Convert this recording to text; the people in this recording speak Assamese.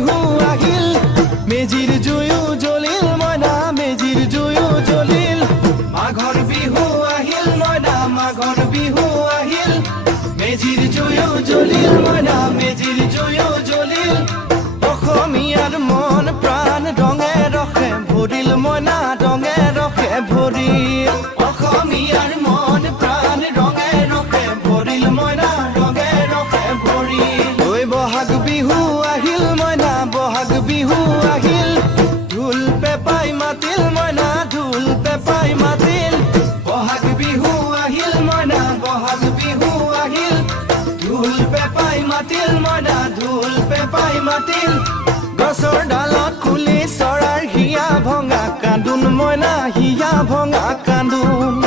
বিহু আহিল মেজিৰ জুয়ো জ্বলিল মইনা মেজিৰ জুয়ো জ্বলিল মাঘৰ বিহু আহিল মইনা মাঘৰ বিহু আহিল মেজিৰ জুয়ো জ্বলিল মইনা মেজিৰ জুয়ো জ্বলিল অসমীয়াৰ মন প্ৰাণ ৰঙে ৰসে ভৰিল মইনা ৰঙে ৰসে ভৰিল অসমীয়াৰ মন প্ৰাণ ৰঙে ৰসে ভৰিল মইনা ৰঙে ৰসে ভৰিল ঐ বহাগ বিহু আহিল মইনা বহাগ বিহু আহিল ঢোল পেপাই মাতিল মইনা ঢোল পেপাই মাতিল বহাগ বিহু আহিল মইনা বহাগ বিহু আহিল ঢোল পেপাই মাতিল মইনা ঢোল পেপাই মাতিল গছৰ ডালত খুলি চৰাৰ হিয়া ভঙা কান্দোন মইনা হিয়া ভঙা কান্দোন